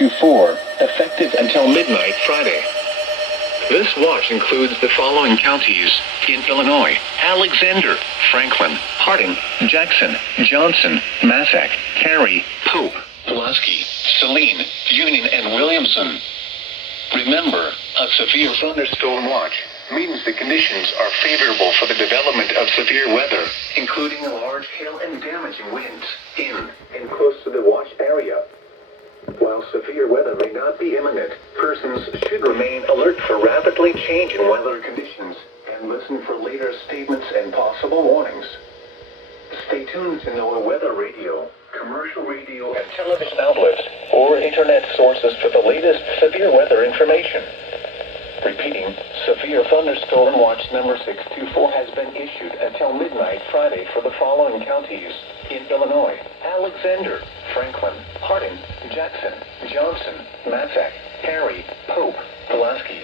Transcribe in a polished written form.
624, effective until midnight Friday. This watch includes the following counties in Illinois: Alexander, Franklin, Harding, Jackson, Johnson, Massac, Carey, Pope, Pulaski, Saline, Union, and Williamson. Remember, a severe thunderstorm watch means the conditions are favorable for the development of severe weather, including large hail and damaging winds in and close to the watch area. While severe weather may not be imminent, persons should remain alert for rapidly changing weather conditions and listen for later statements and possible warnings. Stay tuned to know weather radio, commercial radio, and television outlets or internet sources for the latest severe weather information. Repeating, severe thunderstorm watch number 624 has been issued until midnight Friday for the following counties in Illinois: Alexander, Franklin, Harding, Jackson, Johnson, Massac, Carey, Pope, Pulaski,